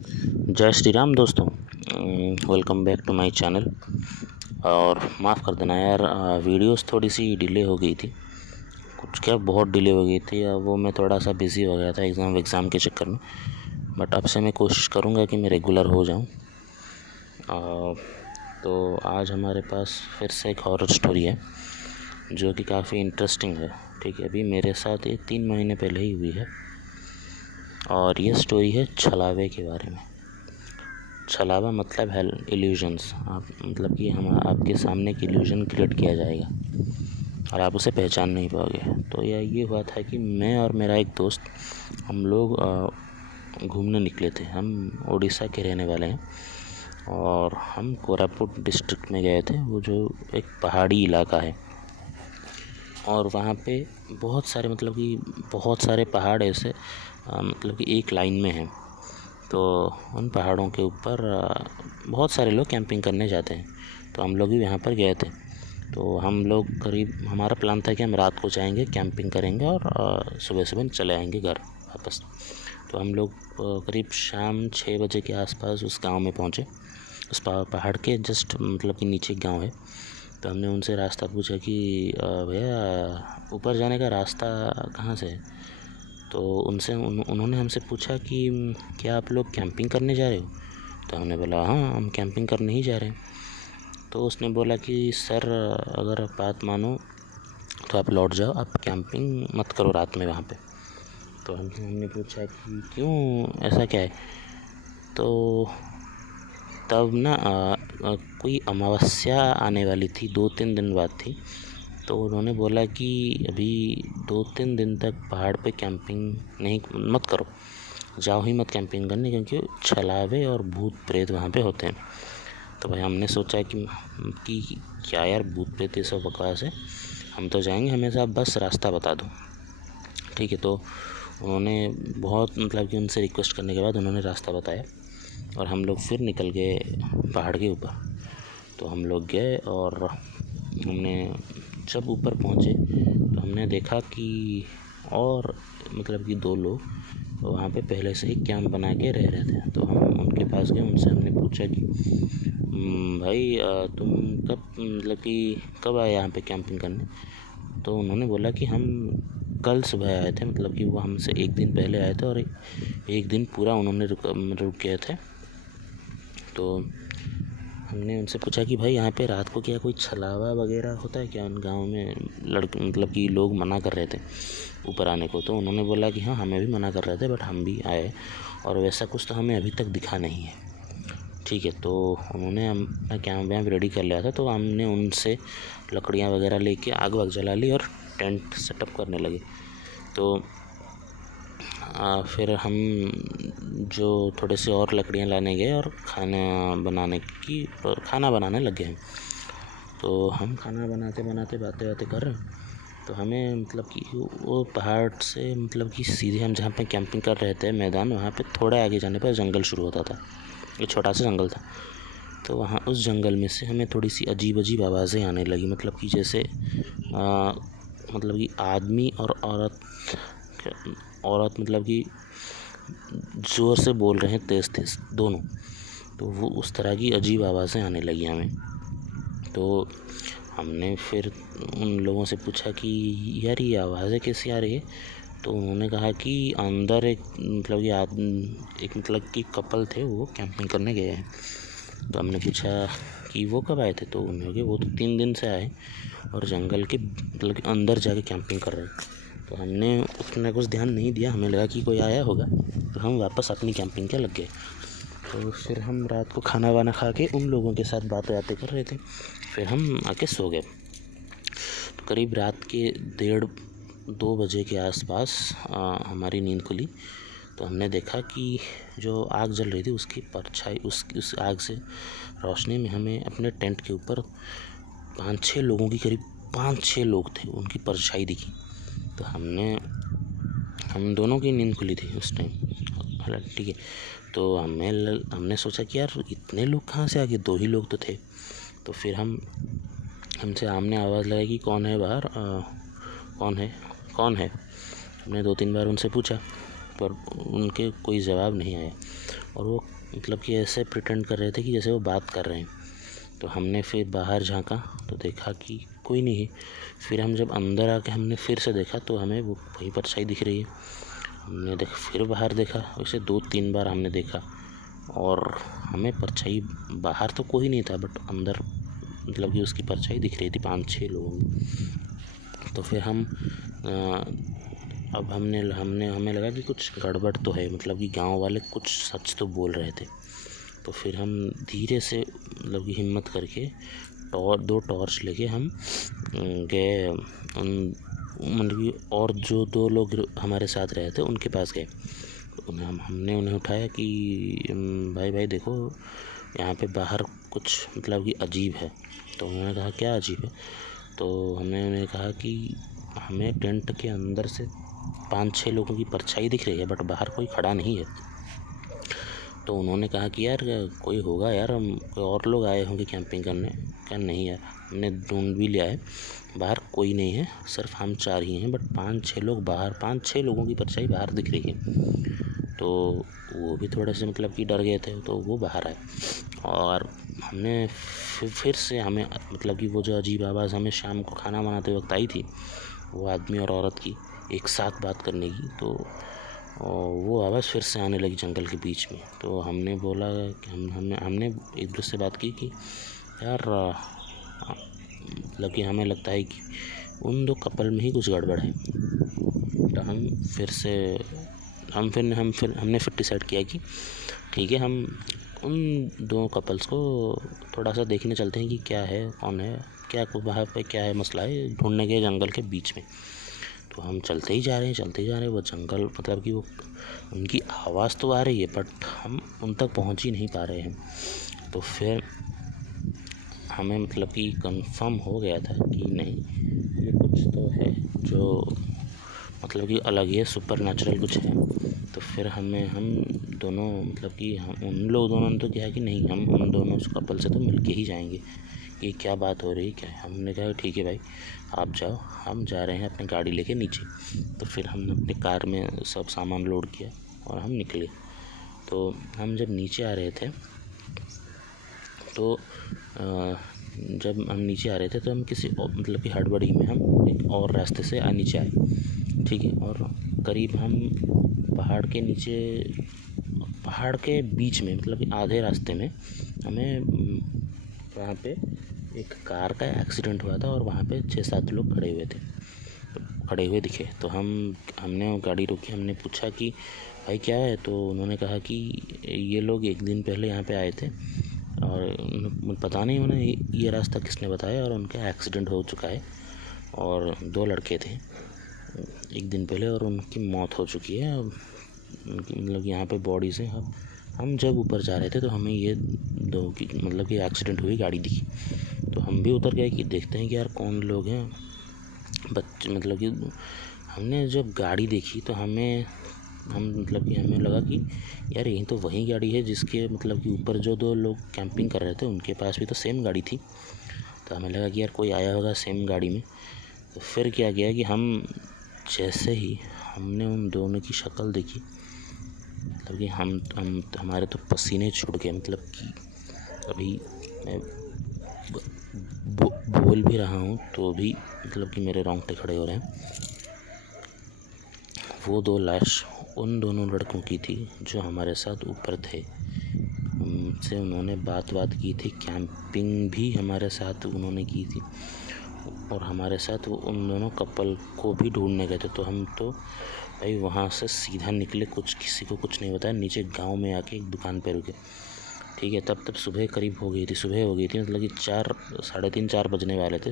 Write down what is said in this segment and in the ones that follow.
जय श्री राम दोस्तों। Welcome back to my channel. और माफ़ कर देना यार, वीडियोस थोड़ी सी डिले हो गई थी, कुछ क्या बहुत डिले हो गई थी। वो मैं थोड़ा सा बिज़ी हो गया था एग्ज़ाम के चक्कर में। बट अब से मैं कोशिश करूँगा कि मैं रेगुलर हो जाऊँ। तो आज हमारे पास फिर से एक हॉरर स्टोरी है जो कि काफ़ी इंटरेस्टिंग है। ठीक है, अभी मेरे साथ ये 3 महीने पहले ही हुई है और ये स्टोरी है छलावे के बारे में। छलावा मतलब है इल्यूजन्स। आप मतलब कि हम आपके सामने एक इल्यूजन क्रिएट किया जाएगा और आप उसे पहचान नहीं पाओगे। तो ये हुआ था कि मैं और मेरा एक दोस्त, हम लोग घूमने निकले थे। हम उड़ीसा के रहने वाले हैं और हम कोरापुट डिस्ट्रिक्ट में गए थे, वो जो एक पहाड़ी इलाका है। और वहाँ पे बहुत सारे पहाड़ ऐसे मतलब कि एक लाइन में हैं। तो उन पहाड़ों के ऊपर बहुत सारे लोग कैंपिंग करने जाते हैं। तो हम लोग भी वहाँ पर गए थे। तो हम लोग हमारा प्लान था कि हम रात को जाएंगे, कैंपिंग करेंगे और सुबह सुबह चले आएंगे घर वापस। तो हम लोग करीब शाम 6 बजे के आसपास उस गांव में पहुँचे। उस पहाड़ के जस्ट मतलब कि नीचे एक गाँव है। तो हमने उनसे रास्ता पूछा कि भैया ऊपर जाने का रास्ता कहाँ से है। तो उन्होंने हमसे पूछा कि क्या आप लोग कैंपिंग करने जा रहे हो। तो हमने बोला हाँ, हम कैंपिंग करने ही जा रहे हैं। तो उसने बोला कि सर, अगर आप बात मानो तो आप लौट जाओ, आप कैंपिंग मत करो रात में वहाँ पे। तो हमने पूछा कि क्यों, ऐसा क्या है। तो तब ना कोई अमावस्या आने वाली थी, 2-3 दिन बाद थी। तो उन्होंने बोला कि अभी 2-3 दिन तक पहाड़ पे कैंपिंग नहीं मत करो, जाओ ही मत कैंपिंग करने, क्योंकि छलावे और भूत प्रेत वहाँ पे होते हैं। तो भाई हमने सोचा कि क्या यार, भूत प्रेत ये सब बकवास है, हम तो जाएंगे, हमें आप बस रास्ता बता दो। ठीक है। तो उन्होंने बहुत मतलब कि उनसे रिक्वेस्ट करने के बाद उन्होंने रास्ता बताया और हम लोग फिर निकल गए पहाड़ के ऊपर। तो हम लोग गए और हमने जब ऊपर पहुँचे तो हमने देखा कि और मतलब कि 2 लोग वहाँ पे पहले से ही कैंप बना के रह रहे थे। तो हम उनके पास गए, उनसे हमने पूछा कि भाई तुम कब आए यहाँ पे कैंपिंग करने। तो उन्होंने बोला कि हम कल सुबह आए थे, मतलब कि वो हमसे एक दिन पहले आए थे और एक दिन पूरा उन्होंने रुक गए थे। तो हमने उनसे पूछा कि भाई यहाँ पे रात को क्या कोई छलावा वगैरह होता है क्या उन गाँव में। मतलब कि लोग मना कर रहे थे ऊपर आने को। तो उन्होंने बोला कि हाँ, हमें भी मना कर रहे थे बट हम भी आए और वैसा कुछ तो हमें अभी तक दिखा नहीं है। ठीक है। तो उन्होंने अपना कैंप वैम्प रेडी कर लिया था। तो हमने उनसे लकड़ियाँ वगैरह लेके आग वाग जला ली और टेंट सेटअप करने लगे। तो फिर हम जो थोड़े से और लकड़ियाँ लाने गए और खाना बनाने लग गए हम। तो हम खाना बनाते बनाते बातें कर रहे हैं। तो हमें मतलब कि वो पहाड़ से मतलब कि सीधे हम जहाँ पे कैंपिंग कर रहे थे मैदान, वहाँ पे थोड़ा आगे जाने पर जंगल शुरू होता था। एक छोटा सा जंगल था। तो वहाँ उस जंगल में से हमें थोड़ी सी अजीब अजीब आवाज़ें आने लगी, मतलब कि जैसे मतलब कि आदमी और औरत मतलब कि ज़ोर से बोल रहे हैं, तेज़ तेज़ दोनों। तो वो उस तरह की अजीब आवाज़ें आने लगी हमें। तो हमने फिर उन लोगों से पूछा कि यार ये आवाज़ें कैसी आ रही है। तो उन्होंने कहा कि अंदर एक मतलब कि कपल थे, वो कैंपिंग करने गए हैं। तो हमने पूछा कि वो कब आए थे। तो उन्होंने कहा वो तो 3 दिन से आए और जंगल के मतलब कि अंदर जाके कैंपिंग कर रहे हैं। तो हमने उतना कुछ ध्यान नहीं दिया, हमें लगा कि कोई आया होगा। तो हम वापस अपनी कैंपिंग के लग गए। तो फिर हम रात को खाना वाना खा के उन लोगों के साथ बातें कर रहे थे। फिर हम आके सो गए। तो करीब रात के 1:30-2 बजे के आसपास हमारी नींद खुली। तो हमने देखा कि जो आग जल रही थी उसकी परछाई, उस आग से रोशनी में हमें अपने टेंट के ऊपर 5-6 लोगों की, करीब 5-6 लोग थे, उनकी परछाई दिखी। तो हम दोनों की नींद खुली थी उस टाइम। हालांकि ठीक है। तो हमने सोचा कि यार इतने लोग कहाँ से आ गए, 2 ही लोग तो थे। तो फिर हमसे आमने आवाज़ लगाई कि कौन है बाहर, कौन है। हमने 2-3 बार उनसे पूछा पर उनके कोई जवाब नहीं आया। और वो मतलब कि ऐसे प्रिटेंड कर रहे थे कि जैसे वो बात कर रहे हैं। तो हमने फिर बाहर झांका तो देखा कि कोई नहीं है। फिर हम जब अंदर आके हमने फिर से देखा तो हमें वो वही परछाई दिख रही है। हमने फिर बाहर देखा, वैसे 2-3 बार हमने देखा और हमें परछाई बाहर तो कोई नहीं था, बट अंदर मतलब कि उसकी परछाई दिख रही थी 5-6 लोगों की। तो फिर हम अब हमें लगा कि कुछ गड़बड़ तो है, मतलब कि गांव वाले कुछ सच तो बोल रहे थे। तो फिर हम धीरे से मतलब कि हिम्मत करके 2 टॉर्च लेके हम गए उन मतलब कि और जो 2 लोग हमारे साथ रहे थे उनके पास गए। हमने उन्हें उठाया कि भाई देखो यहाँ पे बाहर कुछ मतलब कि अजीब है। तो उन्होंने कहा क्या अजीब है? तो हमने उन्हें कहा कि हमें टेंट के अंदर से 5-6 लोगों की परछाई दिख रही है, बट बाहर कोई खड़ा नहीं है। तो उन्होंने कहा कि यार कोई होगा यार, हम कोई और लोग आए होंगे कैंपिंग करने। क्या नहीं यार, हमने ढूंढ भी लिया है, बाहर कोई नहीं है, सिर्फ हम 4 ही हैं, बट 5-6 लोग बाहर, 5-6 लोगों की परछाई बाहर दिख रही है। तो वो भी थोड़े से मतलब कि डर गए थे, तो वो बाहर आए और हमने फिर से हमें मतलब कि वो जो अजीब आवाज़ हमें शाम को खाना बनाते वक्त आई थी, वो आदमी और औरत की एक साथ बात करने की, तो वो आवाज़ फिर से आने लगी जंगल के बीच में। तो हमने बोला कि हमने एक दूसरे से बात की कि यार मतलब कि हमें लगता है कि उन 2 कपल में ही कुछ गड़बड़ है। तो हमने फिर डिसाइड किया कि ठीक है, हम उन 2 कपल्स को थोड़ा सा देखने चलते हैं कि क्या है, कौन है, क्या वहाँ पे क्या है, मसला है, ढूंढने के जंगल के बीच में। तो हम चलते ही जा रहे हैं, वो जंगल मतलब कि वो उनकी आवाज़ तो आ रही है, बट हम उन तक पहुंच ही नहीं पा रहे हैं। तो फिर हमें मतलब कि कंफर्म हो गया था कि नहीं, ये कुछ तो है जो मतलब कि अलग ही है, सुपर नेचुरल कुछ है। तो फिर हम दोनों मतलब कि हम उन लोग दोनों ने तो क्या है कि नहीं, हम उन दोनों कपल से तो मिल के ही जाएंगे, कि क्या बात हो रही है, क्या है। हमने कहा ठीक है भाई, आप जाओ, हम जा रहे हैं अपनी गाड़ी लेके नीचे। तो फिर हमने अपनी कार में सब सामान लोड किया और हम निकले। तो हम जब नीचे आ रहे थे तो जब हम नीचे आ रहे थे तो हम किसी मतलब कि हड़बड़ी में हम एक और रास्ते से नीचे आए, ठीक है। और करीब हम पहाड़ के बीच में मतलब कि आधे रास्ते में हमें वहाँ पे एक कार का एक्सीडेंट हुआ था और वहाँ पे 6-7 लोग खड़े हुए दिखे। तो हमने गाड़ी रोकी, हमने पूछा कि भाई क्या है? तो उन्होंने कहा कि ये लोग 1 दिन पहले यहाँ पे आए थे और पता नहीं उन्हें ये रास्ता किसने बताया, और उनका एक्सीडेंट हो चुका है और 2 लड़के थे 1 दिन पहले और उनकी मौत हो चुकी है। मतलब यहाँ पे बॉडी से हम जब ऊपर जा रहे थे तो हमें ये 2 की मतलब कि एक्सीडेंट हुई गाड़ी दिखी। तो हम भी उतर गए कि देखते हैं कि यार कौन लोग हैं। मतलब कि हमने जब गाड़ी देखी तो हमें लगा कि यार यही तो वही गाड़ी है जिसके मतलब कि ऊपर जो 2 लोग कैंपिंग कर रहे थे उनके पास भी तो सेम गाड़ी थी। तो हमें लगा कि यार कोई आया होगा सेम गाड़ी में। तो फिर क्या किया कि जैसे ही हमने उन दोनों की शक्ल देखी, मतलब कि हमारे तो पसीने छूट गए। मतलब कि अभी मैं बोल भी रहा हूँ तो भी मतलब कि मेरे रोंगटे खड़े हो रहे हैं। वो 2 लाश उन दोनों लड़कों की थी जो हमारे साथ ऊपर थे। उनसे उन्होंने बात की थी, कैंपिंग भी हमारे साथ उन्होंने की थी और हमारे साथ वो उन दोनों कपल को भी ढूंढने गए थे। तो हम तो भाई वहाँ से सीधा निकले, किसी को कुछ नहीं बताया, नीचे गांव में आके एक दुकान पे रुके, ठीक है। तब सुबह करीब हो गई थी, मतलब कि 3:30-4 बजने वाले थे।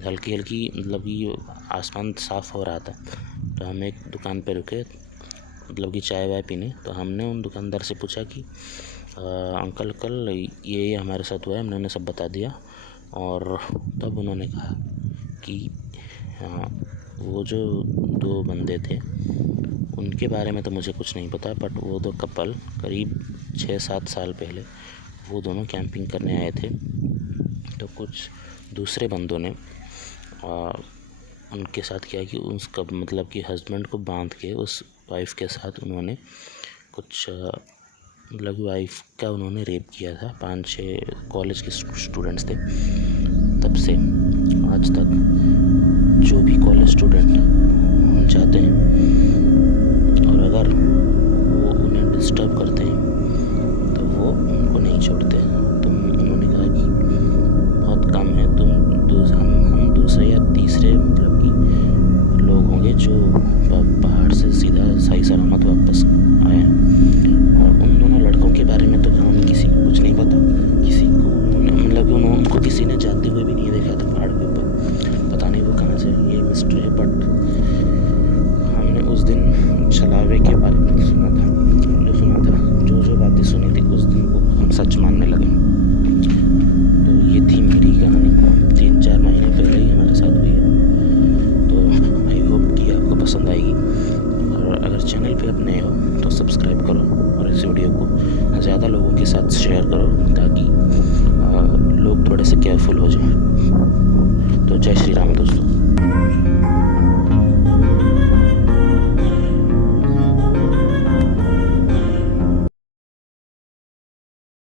हल्की मतलब कि आसमान साफ़ हो रहा था। तो हम एक दुकान पे रुके मतलब कि चाय वाय पीने। तो हमने उन दुकानदार से पूछा कि अंकल कल ये हमारे साथ हुआ है। उन्होंने सब बता दिया और तब उन्होंने कहा कि हाँ, वो जो 2 बंदे थे उनके बारे में तो मुझे कुछ नहीं पता, बट वो 2 कपल करीब 6-7 साल पहले वो दोनों कैंपिंग करने आए थे। तो कुछ दूसरे बंदों ने उनके साथ किया कि उसका मतलब कि हस्बैंड को बांध के उस वाइफ़ के साथ उन्होंने कुछ मतलब वाइफ का उन्होंने रेप किया था। 5-6 कॉलेज के स्टूडेंट्स थे। तब से आज तक जो भी कॉलेज स्टूडेंट जाते हैं और अगर वो उन्हें डिस्टर्ब करते हैं तो वो उनको नहीं छोड़ते। तो उन्होंने कहा कि बहुत कम है, हम दूसरे या तीसरे मतलब कि लोग होंगे जो पहाड़ से सीधा सही सलामत वापस आए हैं। और उन दोनों लड़कों के बारे में तो हमें किसी को कुछ नहीं पता, किसी को मतलब कि उनको किसी ने जाते हुए भी नहीं देखा था पहाड़ के ऊपर। पता नहीं वो कहाँ से, ये मिस्ट्री है। बट हमने उस दिन छलावे के बारे में सुना था, जो बातें सुनी थी उस दिन को हम सच मानने लगे। तो ये थी मेरी कहानी, 3-4 महीने पहले ही हमारे साथ हुई है। तो आई होप कि आपको पसंद आएगी। और अगर चैनल पे आप नए हो तो सब्सक्राइब करो और इस वीडियो को ज़्यादा लोगों के साथ शेयर करो ताकि